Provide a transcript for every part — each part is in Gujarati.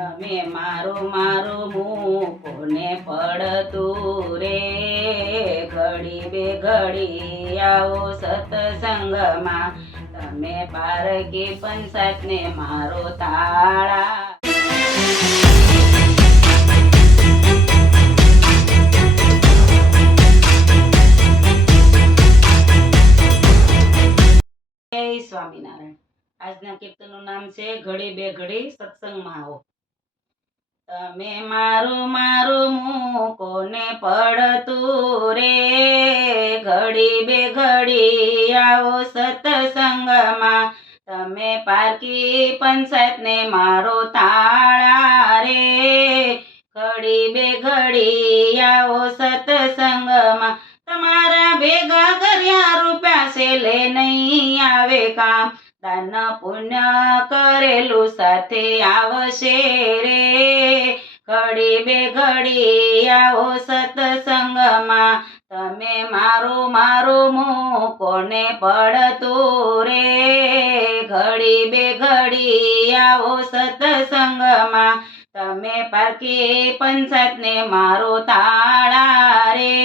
તમે મારું મારું મૂકો ને પડતું રે, ઘડી બે ઘડી આવો સત્સંગમાં, તમે પારકી પંચાયત ને મારો તાળા. જય સ્વામિનારાયણ. આજના કીર્તનનું નામ છે ઘડી બે ઘડી સત્સંગમાં આવો. તમે મારું મારું મૂકો ને પડતું રે, ઘડી બે ઘડી આવો સત્સંગમાં, તમે પારકી પંચાયત ને મારો તાળા રે, ઘડી બે ઘડી આવો સત્સંગમાં, તમારા ભેગા કર્યા રૂપિયા છે લે નહીં આવે કામ, દાન પુણ્ય કરેલું સાથે આવશે રે, ઘડી બે ઘડી આવો સત્સંગમાં, તમે મારું મારું મૂકો ને પડતું રે, ઘડી બે ઘડી આવો સત્સંગમાં, તમે પારકી પંચાયત ને મારો તાળા રે,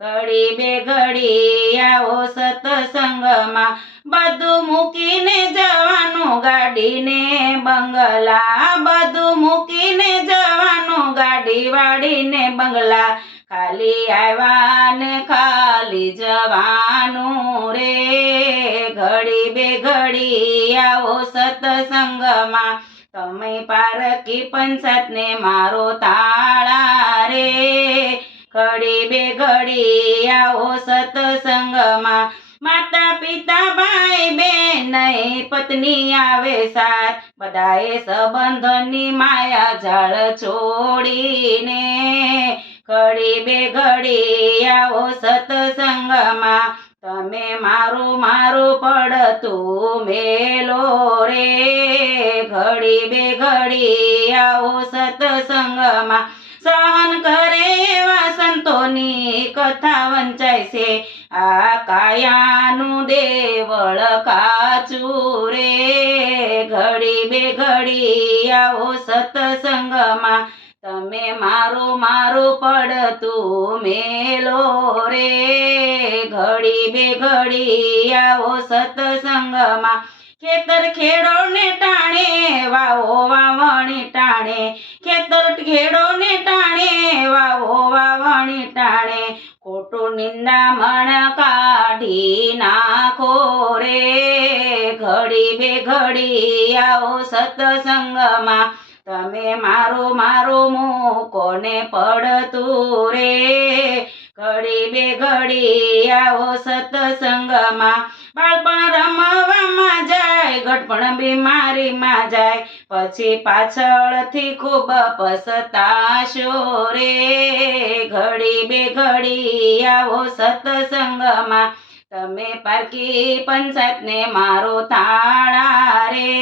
ઘડી બે ઘડી આવો સત્સંગમાં, બધું મૂકીને જવાનું ગાડીને બંગલા, બધું મૂકીને જવાનું ગાડી વાળીને બંગલા, ખાલી આવ્યા ને ખાલી જવાનું રે, ઘડી બે ઘડી આવો સત્સંગમાં, તમે પારકી પંચાયત ને મારો તાળા રે, ઘડી બે ઘડી આવો સત્સંગમાં, માતા પિતા ભાઈ બેન પત્ની આવે સાથ, બધાએ સંબંધોની માયા જાળ છોડીને, ઘડી બે ઘડી આવો સત્સંગમાં, તમે મારું મારું પડતું મેલો રે, ઘડી બે ઘડી આવો સત્સંગમાં, સહન કરે એવા સંતોની કથા વંચાય છે, આ કાયાનું દેવળ કાચું રે, ઘડી બે ઘડી આવો સત્સંગમાં, તમે મારું મારું પડતું મેલો રે, ઘડી બે ઘડી આવો સત્સંગમાં, ખેતર ખેડો ને ટાણે વાવો વાવણી ટાણે, ખેતર ખેડો ને ટાણે વાવો વાવણી ટાણે, ખોટું નિંદામણ કાઢી નાખો રે, ઘડી બે ઘડી આવો સત્સંગમાં, તમે મારું મારું મૂકો ને પડતું રે, ઘડી બે ઘડી આવો સત્સંગમાં, બાળપણ રમવામાં જાય ગઢપણ બીમારીમાં જાય, પછી પાછળથી ખૂબ પસ્તાશો રે, ઘડી બે ઘડી આવો સત્સંગમાં, તમે પારકી પંચાયત ને મારો તાળા રે,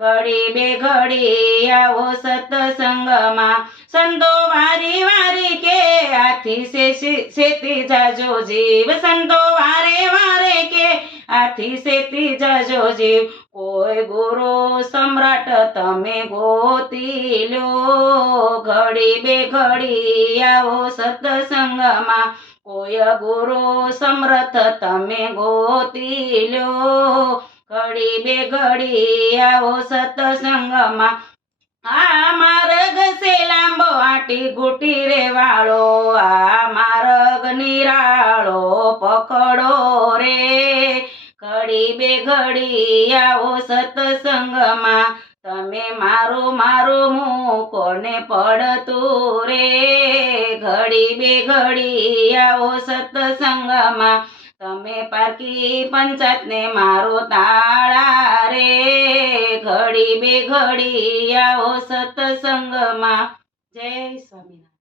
ઘડી બે ઘડી આવો સત્સંગમાં, સંતો વારી વારી કે આથી શેતી જાજો જીવ, સંતો વારે વારે કે આથી શેતી જાજો જીવ, કોઈ ગુરુ સમ્રાટ તમે ગોતી લ્યો, ઘડી બે ઘડી આવો સત્સંગમાં, કોઈ ગુરુ સમર્થ તમે ગોતી લ્યો, ઘડી બે ઘડી આવો સત્સંગમાં, આ માર્ગ છે લાંબો આટી ઘૂટી રે વાળો, આ માર્ગ નિરાળો પકડો રે, ઘડી બે ઘડી આવો સત્સંગમાં, તમે મારું મારું મૂકો ને પડતું રે, ઘડી બે ઘડી આવો સત્સંગમાં, તમે પારકી પંચાયત ને મારો તાળા રે, ઘડી બે ઘડી આવો સત્સંગમાં. જય સ્વામિનારાયણ.